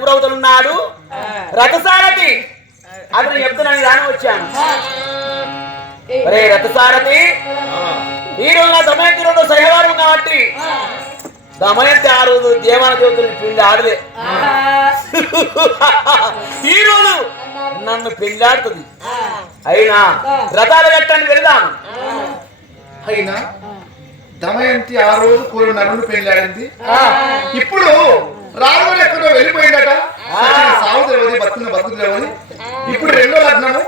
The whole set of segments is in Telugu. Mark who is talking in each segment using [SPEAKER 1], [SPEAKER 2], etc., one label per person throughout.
[SPEAKER 1] ఊరవుతున్నాడు రథసారథి. అతను చెప్తున్నాను రాని వచ్చాను. అరే రథసారథి. ఈ రోజు నా దమయంతి రెండు సహవారం కాబట్టి దమయంతి ఆ రోజు దేవాన దేవతలు పెళ్ళి ఆడలే. ఈ రోజు నన్ను పెళ్ళాడుతుంది అయినా రథాలు కట్టండి వెళదాం.
[SPEAKER 2] అయినా దమయంతి ఆ రోజు కోరి నరుని పెళ్ళాడింది ఇప్పుడు రాఘవుడు ఎక్కడో వెళ్ళిపోయిందట సాగు తెలియదు బతుకున్న బతుకు తెలియదు ఇప్పుడు రెండో లగ్నము.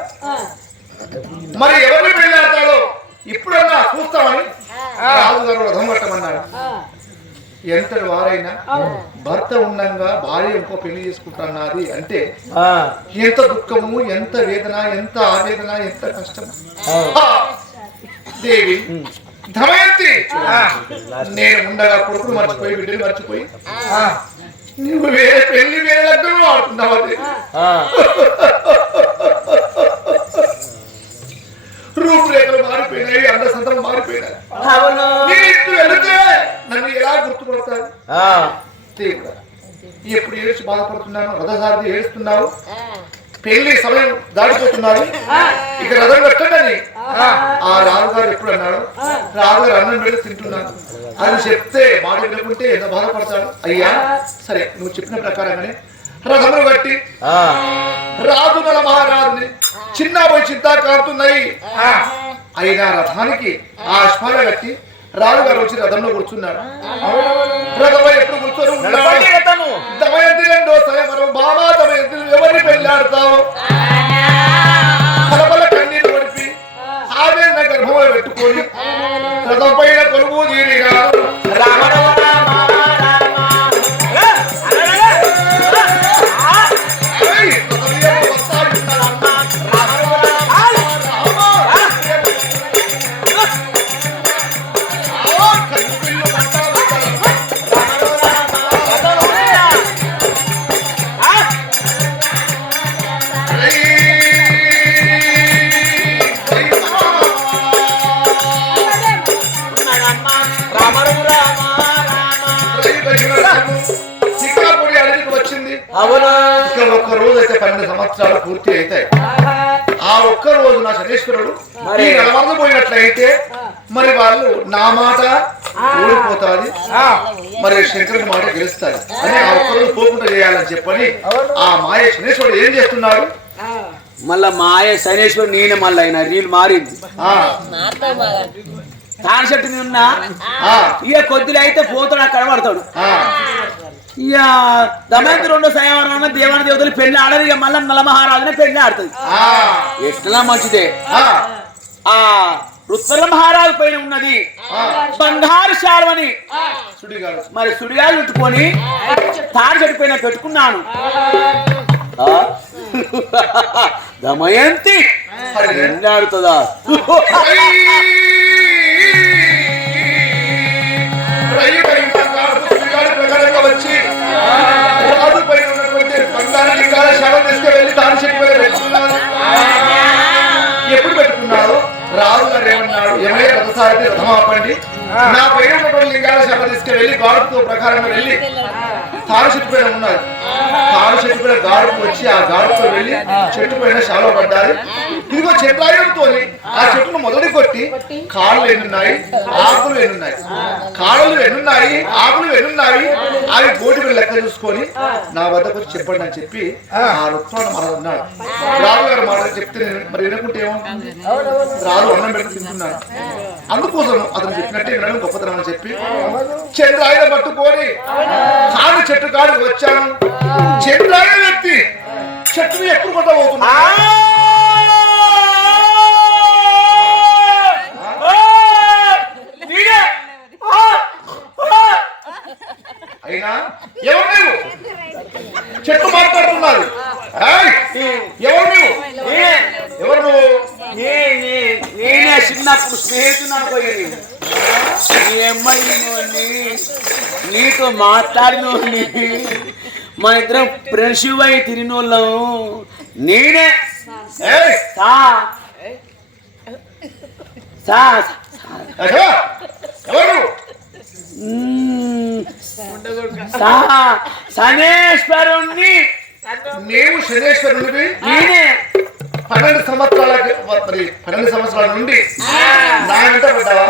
[SPEAKER 2] మరి ఎవరిని పెళ్ళాడతాడో? ఇప్పుడన్నా చూస్తామని రాజు గారు రథం కట్టమన్నాడు ఎంతటి వారైనా భర్త ఉండంగా భార్య ఇంకో పెళ్ళి చేసుకుంటున్నది అంటే ఎంత దుఃఖము ఎంత వేదన ఎంత ఆవేదన ఎంత కష్టం దేవి దమయంతి నేను ఉండగా కొడుకును మర్చిపోయి బిడ్డలు మర్చిపోయి నువ్వు వేరే పెళ్ళి వేరే దగ్గర ఆడుతున్నావు అది. రూపురేఖలు మారిపోయినాయి. మారిపోయినాయి నేను ఇటు వెళితే నన్ను ఎలా గుర్తుపడతారు దేవుడా ఎప్పుడు ఏడ్చి బాధపడుతున్నాను రథసారథి ఏడుస్తున్నావు? పెళ్ళి సమయం దాడిపోతున్నారు ఇక రథం కట్టండి ఆ రాజుగారు ఎప్పుడు అన్నాడు రాజుగారు అన్నం పెట్టి తింటున్నాను. అని చెప్తే మాట వినకుంటే ఎంత బాధపడతాడు? అయ్యా సరే నువ్వు చెప్పిన ప్రకారంగానే. రథములు కట్టి
[SPEAKER 1] ఆ.
[SPEAKER 2] రాజు నల మహారాజుని చిన్న పోయి చింతా కారుతున్నాయి అయినా రథానికి ఆ అశ్వాల కట్టి రాజుగారు వచ్చి రథంలో కూర్చున్నాడు ఎప్పుడు కూర్చొని ఉన్నాడు
[SPEAKER 1] నడపండి రథము.
[SPEAKER 2] దమయంతి రెండో సయవరం బాబా దమయంతి ఎవరిని పెళ్ళాడతావు కలబల కన్నీరు పడిపి ఆవేదన గర్భంలో పెట్టుకొని రథం పైన కొలువు తీరిగా నా మాట ఓడిపోతాది మరి శంకరుని మాట గెలుస్తారు అని ఆ ఒక్క రోజు పోకుండా చేయాలని చెప్పని ఆ మాయ శనీశ్వరుడు ఏం చేస్తున్నాడు?
[SPEAKER 1] మళ్ళా మాయ శనేశ్వరుడు నేను మళ్ళీ అయినా నీళ్ళు మారింది.
[SPEAKER 2] ఆ.
[SPEAKER 1] తాను చెట్టు మీద ఉన్నా?
[SPEAKER 2] ఆ.
[SPEAKER 1] ఇక కొద్దిలో అయితే పోతాడు అక్కడ పడతాడు.
[SPEAKER 2] ఆ.
[SPEAKER 1] ఇక దమయంతి రెండో సయవరం దేవాన దేవతలు పెళ్ళి ఆడరు ఇక మళ్ళీ నలమహారాజునే పెళ్ళి ఆడుతుంది.
[SPEAKER 2] ఆ.
[SPEAKER 1] ఎట్లా మంచిదే?
[SPEAKER 2] ఆ.
[SPEAKER 1] ఆ రుత్పల మహారాజు పైన ఉన్నది బంగారు శాలవని
[SPEAKER 2] సుడిగాడు.
[SPEAKER 1] మరి సుడిగాలు చుట్టుకొని తాడు పైన పెట్టుకున్నాను? దమయంతి. ఆడుతుందా?
[SPEAKER 2] వచ్చి రాజు పైన ఉన్నటువంటి బంగారు లింగాల శవం తీసుకువెళ్ళి దాని చెట్టు ఏమయ్య రథసారథి రథం ఆపండి. నా పైన ఉన్నటువంటి లింగాల శవం తీసుకువెళ్ళి గాడుతో ప్రకారంగా వెళ్ళి తాడు చెట్టు పైన ఉన్నది తాడు చెట్టు పైన గాడుపు వచ్చి ఆ గాడుతో వెళ్ళి చెట్టు పైన శాలో పడ్డారు. ఇదిగో చెట్లాయుడంతో ఆ చెట్టును మొదటి కొట్టి కాళ్ళు ఎన్నున్నాయి ఆకులు ఎన్నున్నాయి. కాళ్ళు ఎన్నున్నాయి ఆకులు ఎన్నున్నాయి. అవి బోటి మీద లెక్క చూసుకొని నా వద్దకు వచ్చి చెప్పండి అని చెప్పి ఆ. రుత్వాన్ని మన ఉన్నాడు రాజు గారు మాట చెప్తే నేను- మరి వినకుంటే ఏమవుతుంది రాజు అన్నం పెట్టి తింటున్నాడు. అందుకోసం అతను చెప్పినట్టే వినడం గొప్పతనం అని చెప్పి చంద్రాయుధం పట్టుకొని కాడు చెట్టు కాడికి వచ్చాను. చంద్రాయుధ వ్యక్తి. చెట్టుని ఎప్పుడు కొట్టబోతున్నా అయినా ఎవరు నీవు చెట్టు మాట్లాడుతున్నారు ఏయ్! ఎవరు నీవు ఎవరు నువ్వు
[SPEAKER 1] నేనే చిన్నప్పుడు స్నేహితుడు అనుకోయి నీ అమ్మాయి నీతో మాట్లాడినోని మా ఇద్దరం ఫ్రెండ్షిప్ అయి తిరిగినోళ్ళం. నేనే! సా. మ్మ్. శనేశ్వరుణ్ణి
[SPEAKER 2] నీవు శనేశ్వరునివి.
[SPEAKER 1] నేనే.
[SPEAKER 2] పన్నెండు సంవత్సరాల మరి పన్నెండు సంవత్సరాల నుండి. నా వెంట పడ్డావా?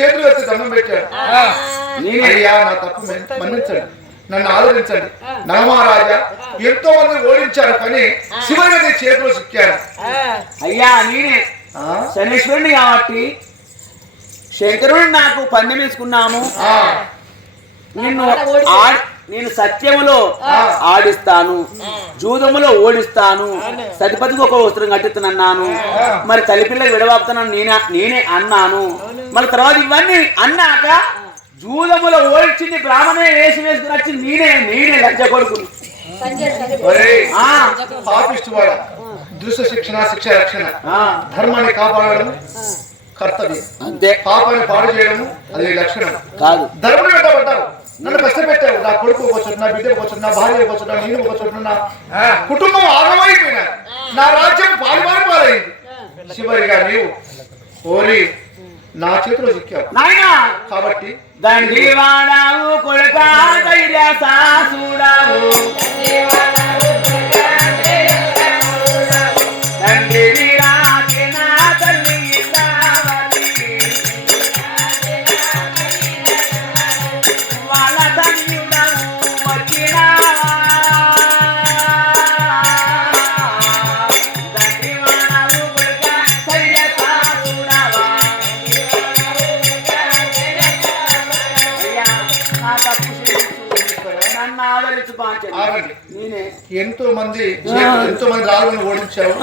[SPEAKER 2] చేతులు ఎత్తి దండం పెట్టాడు.
[SPEAKER 1] నేనే
[SPEAKER 2] అయ్యా నా తప్పు మన్- మన్నించండి. నన్ను ఆదరించండి. నలమహారాజా ఎంతో మంది ఓడించారు కానీ శివయ్య నీ చేతిలో చిక్కారు.
[SPEAKER 1] అయ్యా నేనే? శనీశ్వరుని కాబట్టి శంకరుడు నాకు పందెం వేసుకున్నాము.
[SPEAKER 2] ఆ,
[SPEAKER 1] నిన్ను ఆడి నేను సత్యములో ఆడిస్తాను. జూదములో ఓడిస్తాను. సతిపతికి ఒక వస్త్రం కట్టిస్తున్నాను మరి తల్లిపిల్లకి విడవాపుతాను నేనే నేనే అన్నాను. మరి తర్వాత ఇవన్నీ అన్నాక జూదములో ఓడించింది బ్రాహ్మణే వేసి వేసుకుని వచ్చి నేనే నేనే లజ్జ కొడుకు.
[SPEAKER 2] దుష్ట శిక్షణ శిక్ష రక్షణ. ధర్మాన్ని కాపాడడం కర్తవ్యం.
[SPEAKER 1] అంతే.
[SPEAKER 2] పాపాన్ని పాడు చేయడము అది లక్షణం.
[SPEAKER 1] కాదు.
[SPEAKER 2] ధర్మం పెట్టబడ్డావు నన్ను కష్టపెట్టావు. నా కొడుకు ఒక చోట నా బిడ్డ ఒక చోట నా భార్య ఒక చోట నేను ఒక చోట నా కుటుంబం ఆగమైపోయినా. నా రాజ్యం పాలుమారి పాలైంది. చివరిగా నీవు ఓరి నా చేతిలో చిక్కావు.
[SPEAKER 1] నాయనా!
[SPEAKER 2] కాబట్టి
[SPEAKER 1] దండి వాడావు కొడుక ధైర్య సాసుడావు.
[SPEAKER 2] ఎంతో మంది రాజులను ఓడించావు.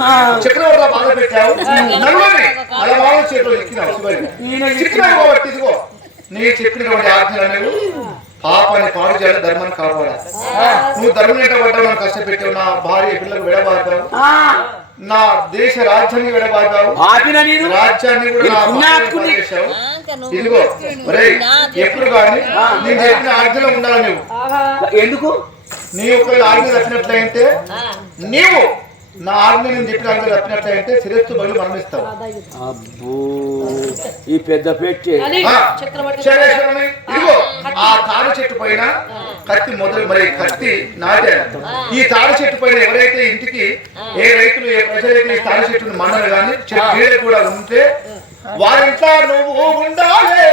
[SPEAKER 2] చక్రవర్తి బాధ పెట్టావు. నలుగురిని అలా వాళ్ళ చేతిలో ఎక్కినావు చిక్కినావు కాబట్టి ఇదిగో నీ చెప్పినటువంటి ఆజ్ఞలు అనేవి పాపాన్ని పాడు చేయాలి ధర్మాన్ని కాపాడాలి. నువ్వు ధర్మం పడ్డావు నన్ను కష్టపెట్టావు నా భార్య పిల్లలకు విడబాటావు
[SPEAKER 1] ఆ,
[SPEAKER 2] నా దేశ రాజ్యాన్ని విడబాటావు రాజ్యాన్ని కూడా. ఇదిగో ఎప్పుడు కానీ నేను చెప్పిన ఆజ్ఞలో ఉండాలి నువ్వు.
[SPEAKER 1] ఎందుకు?
[SPEAKER 2] నీ ఒకవేళ ఆజ్ఞ తప్పినట్లయితే నీవు నా ఆజ్ఞ నేను చెప్పిన ఆజ్ఞ తప్పినట్లయితే శిరస్సు బదులు మరణిస్తావు.
[SPEAKER 1] అబ్బో ఈ పెద్ద పెట్టే.
[SPEAKER 2] ఇదిగో ఆ తాడు చెట్టు పైన కత్తి మొదలు మరి కత్తి నాటాడు ఈ తాడు చెట్టు పైన ఎవరైతే ఇంటికి ఏ రైతులు ఏ ప్రజలైతే ఈ తాడు చెట్టును మన్నరు కానీ చెట్టు కూడా ఉంటే వారింట్లో నువ్వు ఉండాలి.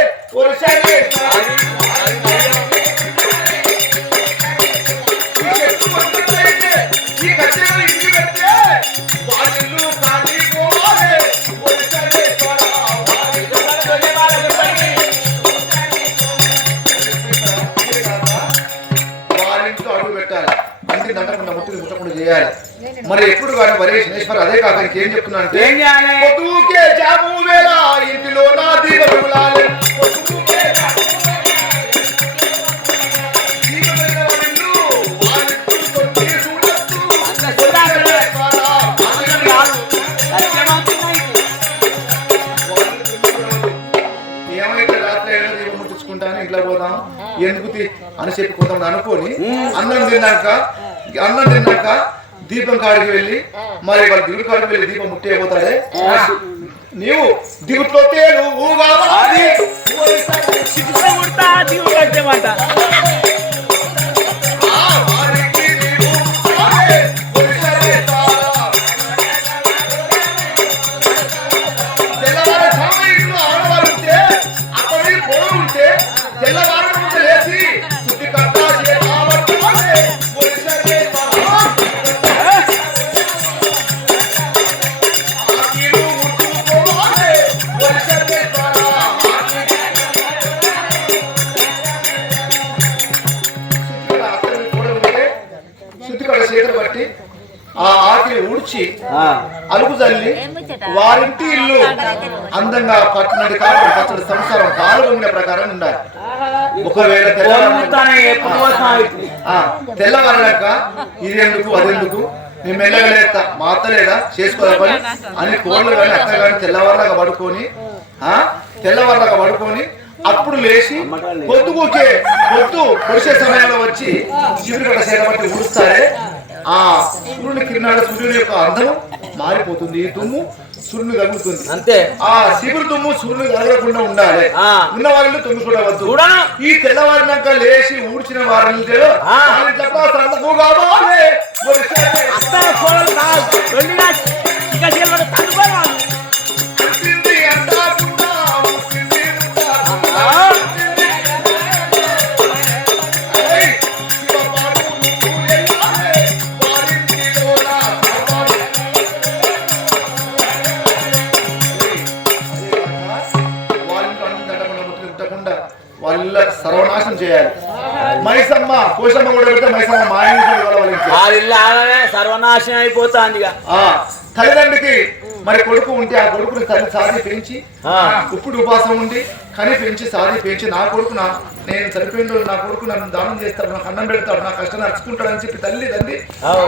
[SPEAKER 2] మరి ఎప్పుడు కానీ వరే శనేశ్వర అదే కాక ఇంకేం చెప్తున్నా అంటే
[SPEAKER 1] ఏం చేయాలి?
[SPEAKER 2] పొద్దుకే జాము వేళ ఇంటిలో నా
[SPEAKER 1] కాదు.
[SPEAKER 2] ఇంట్లో పోదాం. ఎందుకు అని చెప్పి కొంతమంది అనుకొని అన్నం తిన్నాక అన్నం తిన్నాక దీపం కాడికి వెళ్ళి మరి వాళ్ళ దిగుడు కాడికి వెళ్ళి దీపం ముట్టే పోతాడే నీవు దిగుట్లో తేలు
[SPEAKER 1] అది.
[SPEAKER 2] అలుగు తల్లి వారింటి ఇల్లు అందంగా పట్టినది కాలం పచ్చడి సంసారం కాలు వంగిన ప్రకారం ఉండాలి. ఒకవేళ తెల్లవారు
[SPEAKER 1] పోతానే ఎప్పుడు పోతాం ఇప్పుడు?
[SPEAKER 2] ఆ, తెల్లవారలేక ఇది ఎందుకు అదెందుకు నేను మెల్లగలేస్తా మా అత్త లేదా చేసుకోలే పని? అని కోళ్ళు కానీ అత్త కానీ తెల్లవారులాగా పడుకొని ఆ తెల్లవారులాగా పడుకొని అప్పుడు లేచి పొద్దుగుకే పొద్దు పొడిసే సమయంలో వచ్చి చేత బట్టి ఉడుస్తారే ఆ సూర్యుని కిరణాల సూర్యుని యొక్క అందం మారిపోతుంది. ఈ దుమ్ము సూర్యుని తగులుతుంది
[SPEAKER 1] అంతే.
[SPEAKER 2] ఆ శిబిరు దుమ్ము సూర్యుని తగలకుండా ఉండాలి. ఉన్న వాళ్ళు తుమ్ము చూడవద్దు ఈ తెల్లవారినాక లేచి ఊడ్చిన తప్ప సంతకు కావాలి. మైసమ్మ కూడా పెడితే మైసమ్మ
[SPEAKER 1] ఇల్లు ఆమె సర్వనాశనం అయిపోతాంది
[SPEAKER 2] తల్లిదండ్రికి మరి కొడుకు ఉంటే ఆ కొడుకుని తల్లి సాధి పెంచి
[SPEAKER 1] ఆ.
[SPEAKER 2] ఇప్పుడు ఉపాసం ఉండి కని పెంచి సాధి పెంచి నా కొడుకు నా నేను చనిపోయిన నా కొడుకు నన్ను దానం చేస్తాడు నాకు అన్నం పెడతాడు నా కష్టం నడుచుకుంటాడు అని చెప్పి తల్లి తండ్రి.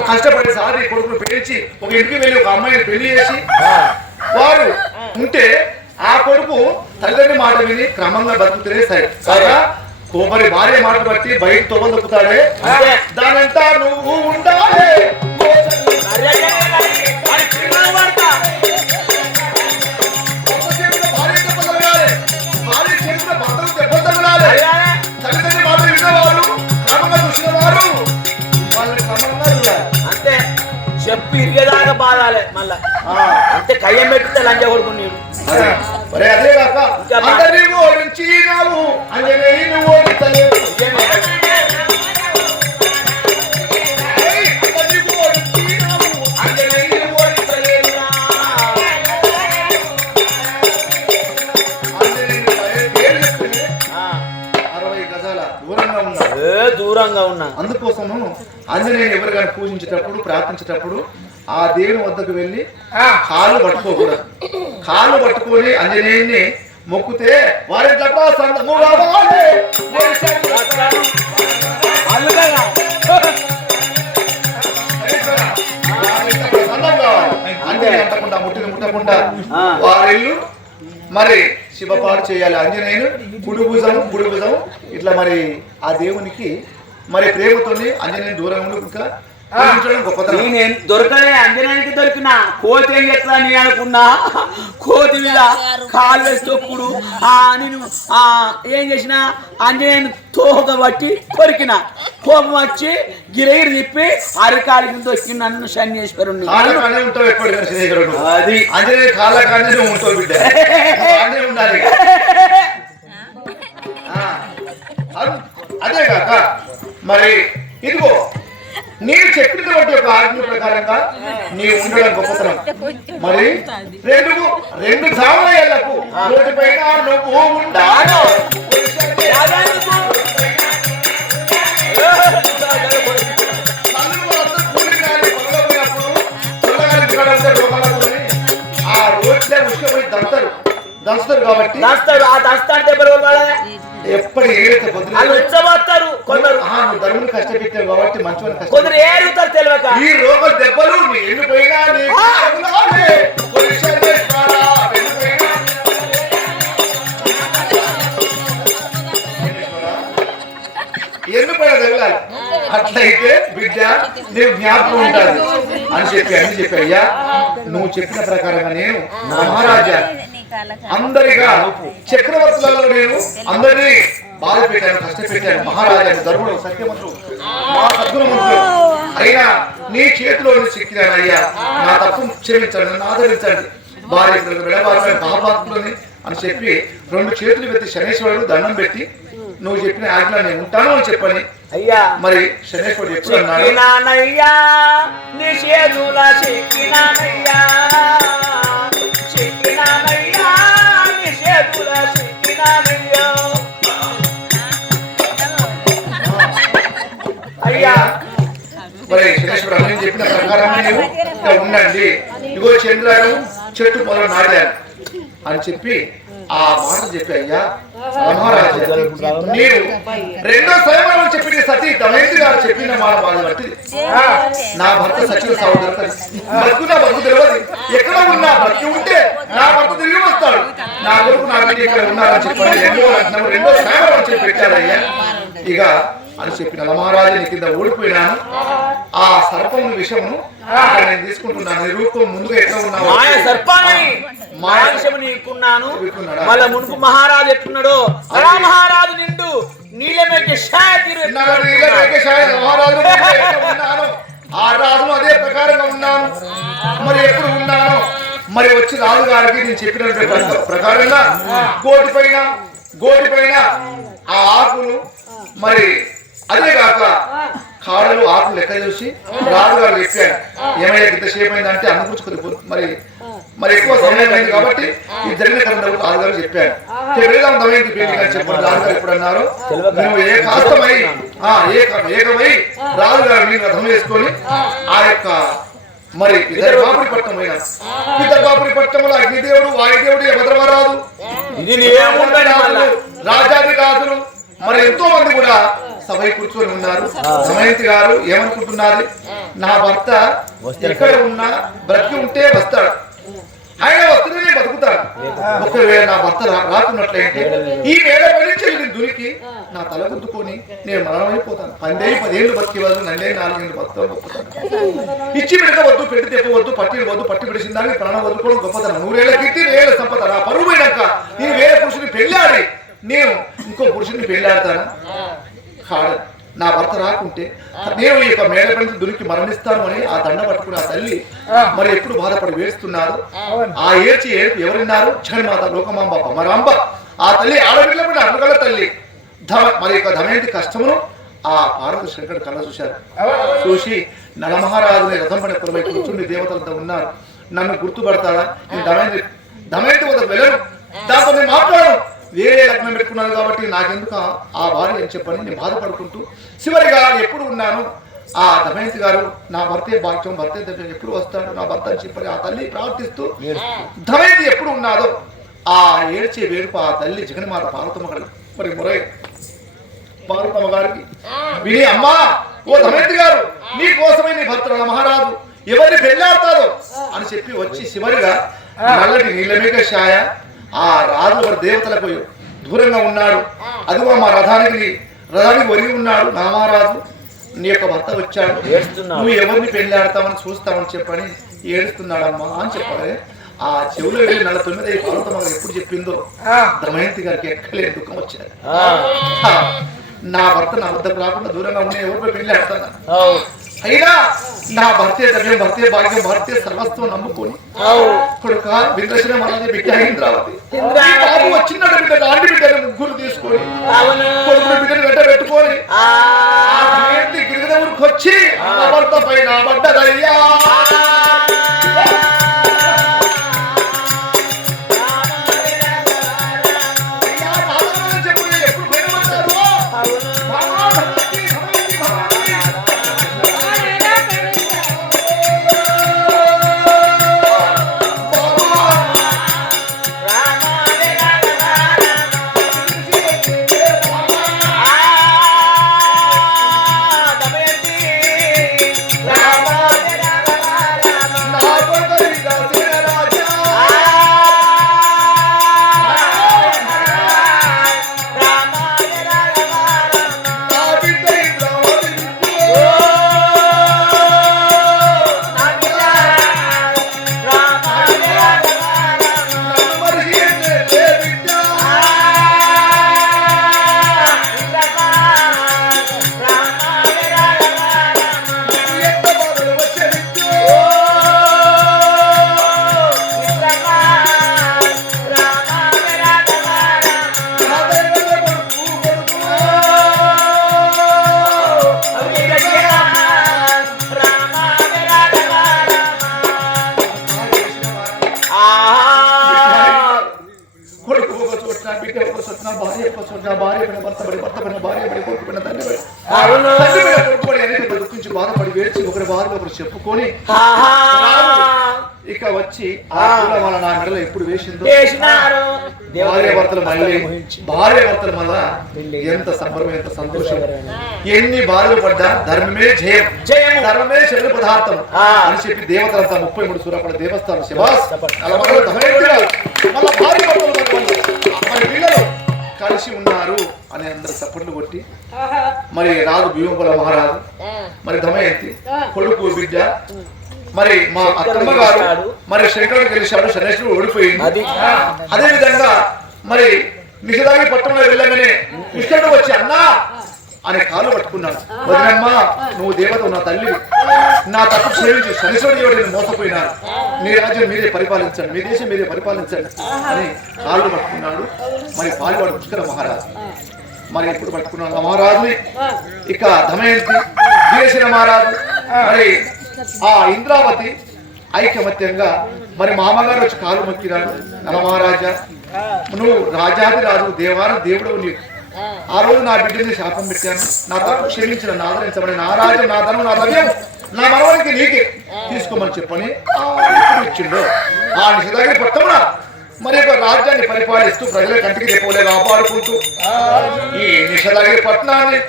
[SPEAKER 2] కష్టపడి సాధి కొడుకును పెంచి ఒక ఇంటికి వెళ్ళి ఒక అమ్మాయిని పెళ్ళి చేసి వారు ఉంటే ఆ కొడుకు తల్లిదండ్రి మాట విని క్రమంగా బతుకుతే సరే. కోపరి భార్య మాట బట్టి బయట తొవ్వ దొక్కుతాడే
[SPEAKER 1] అంతే.
[SPEAKER 2] దానంతా నువ్వు ఉండాలి.
[SPEAKER 1] చెప్పు ఇరిగేదాకా బాధాలే మళ్ళా. అంతే కయ్యం పెట్టితే లంచ కొడుకు
[SPEAKER 2] అదే. కాక అందరినీ ఓడించినావు అంజనేయుని ఓడించలేవు
[SPEAKER 1] ఉన్నా.
[SPEAKER 2] అందుకోసము ఆంజనేయుని ఎవరు కానీ పూజించేటప్పుడు ప్రార్థించేటప్పుడు ఆ దేవుని వద్దకు వెళ్ళి కాళ్ళు పట్టుకోకూడదు. కాళ్ళు పట్టుకొని ఆంజనేయుని మొక్కుతే వారి. ఆంజనేయుని అంటకుండా ముట్టిన ముట్టకుండా. వారిల్లు మరి శివపాడు చేయాలి. ఆంజనేయులు కుడి భుజం కుడి భుజం ఇట్లా మరి ఆ దేవునికి మరి ప్రేమతోని ఆంజనేయుని దూరం ఉండి ఇంకా
[SPEAKER 1] నేను దొరకలే అంజనానికి దొరికిన కోతి ఏం చేస్తా నేను అనుకున్నా. కోతి మీద కాలు వేసి తొక్కుడు ఆ నేను ఆ ఏం చేసిన అంజనేయుని తోక పట్టి కొరికిన. కోపం వచ్చి గిరగిరి తిప్పి అరికాలి కింద వచ్చి నన్ను
[SPEAKER 2] స్నేహితుడు
[SPEAKER 1] అది.
[SPEAKER 2] ఆంజనేయ కాళ్ళ బిడ్డ. నీవు ఉండడం గొప్పతనం. మరి రెండు రెండు జామయ్యలకు రోడ్డుపైన నువ్వు ఉండాలి ఆ రోడ్లే ఉసుకపోయి దంతారు. దంచుతారు కాబట్టి ఎప్పటి ఏదైతే
[SPEAKER 1] వాళ్ళు
[SPEAKER 2] ధర్ముని కష్టపెట్టావు కాబట్టి మంచివాని కష్టం
[SPEAKER 1] కొందరు ఏరుతారు తెలియక?
[SPEAKER 2] ఈ రోగ దెబ్బలు తగులాలి. అట్లయితే బిడ్డ జ్ఞాపకం ఉంటాడు అని చెప్పి అని చెప్పి అయ్యా నువ్వు చెప్పిన ప్రకారంగా నేను మహారాజా అందరిగా చక్రవర్తులలో నేను అందరినీ బాధ పెట్టాను కష్టపెట్టాను మహారాజాను ధర్ముడు సత్యవంతుడు మా సద్గుణవంతుడు అయినా నీ చేతిలో చిక్కినాను అయ్యా. నా తప్పు క్షమించండి నన్ను ఆదరించండి. భార్య విడవాలని మహాపాత్రులని అని చెప్పి రెండు చేతులు పెట్టి శనేశ్వరుడు దండం పెట్టి నువ్వు చెప్పిన ఆజ్ఞ నేను ఉంటాను అని చెప్పని
[SPEAKER 1] అయ్యా.
[SPEAKER 2] మరి శనేశ్వరుడు ఎప్పుడు అన్నాడు? చెప్పిన ప్రకారం నీవు ఉండండి ఇగో చంద్రాలు చెట్టు పొలం నాటాను అని చెప్పి ఆ మాట చెప్పి అయ్యా మహారాజు నీవు రెండో స్వయంవరం చెప్పిన సతీ దమయంతి గారు చెప్పిన మాట వాళ్ళు బట్టి నా భర్త సచివ సహోదరు బతుకు నా బతుకు తెలియదు ఎక్కడ ఉన్నా బతికి ఉంటే నా భర్త తిరిగి వస్తాడు. నా కొడుకు నా బిడ్డ ఇక్కడ ఉన్నారని చెప్పాడు రెండో లగ్నం రెండో స్వయంవరం చెప్పి పెట్టారయ్యా. ఇక అని చెప్పిన మహారాజు నీ కింద ఓడిపోయినాను. ఆ సర్పం విషయము నేను తీసుకుంటున్నాను. నీ రూపం ముందుగా ఎట్లా ఉన్నావు
[SPEAKER 1] మాయ సర్పాన్ని
[SPEAKER 2] మాయ
[SPEAKER 1] మాంసము నీకున్నాను? మళ్ళా మునుపు మహారాజు ఎట్టున్నాడో అలా మహారాజు నిండు నీలమేకి షాయ తీరు
[SPEAKER 2] చిన్నగా నీళ్ళ వెంకటేశాయ మహారాజు ఉన్నాను? ఆ రాజును అదే ప్రకారంగా ఉన్నాను. మరి ఎప్పుడు ఉన్నాను? మరి వచ్చి రాజు గారికి నేను చెప్పిన ప్రకారంగా గోటి పైన గోటి పైన ఆ ఆకులు మరి అదే కాక కాడలు ఆకులు లెక్క చూసి రాజు గారు చెప్పాడు ఏమైనా ఇంతసేపు అయిందంటే అనుకూర్చుకుని మరి మరి ఎక్కువ సమయం అయింది కాబట్టి ఈ జరిగిన కరెంట్ రాజు గారు చెప్పాడు. చెప్పేదాం దమయంతి పెళ్ళి అని చెప్పండి గారు ఎప్పుడు అన్నారు నువ్వు ఏ కాస్తమై ఆ ఏక ఏకమై రాజు గారు మీద రథం వేసుకొని ఆ. యొక్క మరి ఇద్దరు బాపురి పట్టణం పోయినా ఇద్దరు బాపురి పట్టణంలో అగ్నిదేవుడు వాయుదేవుడు
[SPEAKER 1] ఇది మళ్ళా?
[SPEAKER 2] రాజాది రాజులు మరి ఎంతో మంది కూడా సభ కూర్చొని ఉన్నారు. దమయంతి గారు ఏమనుకుంటున్నారు నా భర్త ఎక్కడ ఉన్నా బ్రతికి ఉంటే వస్తాడు. ఆయన వస్తేనే నేను బతుకుతాను ఒకవేళ నా భర్త రాకున్నట్లయితే ఈ వేళ నేను దునికి నా తల గుద్దుకొని నేను మరణమైపోతాను. పందేళ్ళు పదేళ్ళు బతికి వద్దు నన్నే నాలుగేళ్ళు బతుకుతాను గొప్పతాను ఇచ్చి పెడత వద్దు పెట్టి తెప్పవద్దు పట్టి వద్దు పట్టి పిడిచిన దానికి ప్రాణం వదులుకోవడం గొప్పతనం. నూరేళ్ళ కీర్తి వేల సంపద నా పరువు పోయినాక నేను వేరే పురుషుని పెళ్ళాడి. నేను ఇంకో పురుషుని పెళ్ళాడతానా? కాదు నా భర్త రాకుంటే నేను ఈ యొక్క మేడ నుంచి దురికి మరణిస్తాను అని ఆ దండ పట్టుకుని ఆ తల్లి మరి ఎప్పుడు బాధపడి వేస్తున్నారు ఆ ఏడ్చి ఏడుపు ఎవరున్నారు? జగన్మాత లోకమాంబ పమరాంబ ఆ తల్లి ఆడపిల్లపడిన అడుగల తల్లి. ధమ మరి యొక్క ధమయంతి కష్టమును? ఆ పార్వతి శంకర్ కళ్ళ చూశారు. చూసి నలమహారాజుని రథం పడిన కొలవై కూర్చుని దేవతలతో ఉన్నారు. నన్ను గుర్తుపడతాడా నేను దమయంతి దమయంతి వద్ద వెళ్ళను? దాంతో నేను మాట్లాడను. వేరే లగ్నం పెట్టుకున్నాను కాబట్టి నాకెందుకు ఆ- భార్య అని చెప్పని నేను బాధపడుకుంటూ చివరిగా ఎప్పుడు ఉన్నాను? ఆ దమయంతి గారు నా భర్తే భాగ్యం భర్తే దగ్గర ఎప్పుడు వస్తాడు? నా భర్త అని చెప్పని ఆ తల్లి ప్రార్థిస్తూ దమయంతి ఎప్పుడు ఉన్నాదో ఆ ఏడ్చే వేడుపు ఆ తల్లి జగన్మాత పార్వతమ్మ గారు మరి మురై పార్వతమ్మ గారికి. విని అమ్మా ఓ దమయంతి గారు నీ కోసమే నీ భర్త మహారాజు. ఎవరిని పెళ్ళాడతారో అని చెప్పి వచ్చి చివరిగా నల్లటి మీద ఛాయ ఆ రాజు వారి దేవతలకు దూరంగా ఉన్నాడు. అదిగో మా రథానికి రథానికి ఒరిగి ఉన్నాడు నా మహారాజు నీ యొక్క భర్త వచ్చాడు. నువ్వు ఎవరిని పెళ్ళాడతావని చూస్తావని చెప్పని ఏడుస్తున్నాడమ్మా అని చెప్పాలి. ఆ చెవులో వెళ్ళి నల్ల తొమ్మిది గారు ఎప్పుడు చెప్పిందో? దమయంతి గారికి ఎక్కలే దుఃఖం వచ్చాడు నా భర్త నా వద్దకు రాకుండా దూరంగా ఉన్న ఎవరిపై ఆడతాను?
[SPEAKER 1] అవు,
[SPEAKER 2] అయినా నా భర్తే ధర్మం భర్తే భాగ్యం భర్తే సర్వస్వం నమ్ముకొని. కొడుక వింద్రసిన మనది బిడ్డ ఇంద్రావతి. బాబు వచ్చినట్టు బిడ్డ లాంటి బిడ్డను ముగ్గురు తీసుకొని. కొడుకుని బిడ్డను వెంట పెట్టుకొని దమయంతి గిరిజనవుడికి వచ్చి నా భర్త పైన పడ్డదయ్యా. భార్య ఒక చోట్ల భార్య పైన భర్త పడి భర్త పైన భార్య పడి కొడుకు పైన తండ్రి పడి.
[SPEAKER 1] అవును.
[SPEAKER 2] తండ్రి పైన కొడుకు పడి అనేక దుఃఖించి గురించి బాధపడి వేచి ఒకరి ఒకరు చెప్పుకొని. ఇక వచ్చి ఆ మాల నా మెడలో ఎప్పుడు వేసిందో భార్య భర్తలు మళ్ళీ. భార్య భర్తల మళ్ళ ఎంత సంబరం ఎంత సంతోషం ఎన్ని బాధలు పడ్డా ధర్మమే జయం. ధర్మమే శరీర పదార్థం. అని చెప్పి దేవతలంతా ముప్పై మూడు సూరపడ దేవస్థానం శివాస్ అలా భార్య భర్తలు కలిసి ఉన్నారు అని అందరు సపోర్ట్లు కొట్టి మరి రాజు భీమపుల మహారాజు మరి దమయంతి కొడుకు బిడ్డ మరి మా అత్తమ్మ గారు మరి శంకరుడు గెలిచాడు శనేశ్వరుడు ఓడిపోయింది
[SPEAKER 1] అది.
[SPEAKER 2] అదే విధంగా మరి నిషిదాగి పట్టణంలో వెళ్ళగానే కృష్ణుడు వచ్చి అన్నా అనే కాలు పట్టుకున్నాడు. వదినమ్మ నువ్వు దేవత నా తల్లి. నా తప్పు క్షమించి శనిశ్వరుడు నేను మోసపోయినారు మీ రాజ్యం మీరే పరిపాలించండి మీ దేశం మీరే పరిపాలించండి అని కాళ్ళు పట్టుకున్నాడు. మరి పాలివాడు పుష్కర మహారాజు. మరి ఎప్పుడు పట్టుకున్నాడు? ఆ మహారాజుని? ఇక దమయంతి వీరసిన మహారాజు. మరి ఆ ఇంద్రావతి ఐకమత్యంగా మరి మామగారు వచ్చి కాలు మొక్కినాడు నల మహారాజా నువ్వు రాజాది రాజు దేవాన దేవుడు నీకు ఆ రోజు నా బిడ్డని శాపం పెట్టాను. నా తప్పు క్షమించిన నా ఆదరించమని నా రాజ్యం నా ధనం నా ద్రవ్యం నా మనవనికి నీకే తీసుకోమని చెప్పని ఇచ్చిండో. ఆ నిషేధాగిరి పట్టమున మరి ఒక రాజ్యాన్ని పరిపాలిస్తూ ప్రజల కంటికి చెప్పలే కాపాడుకుంటూ ఈ నిషేధాగిరి పట్టణాన్ని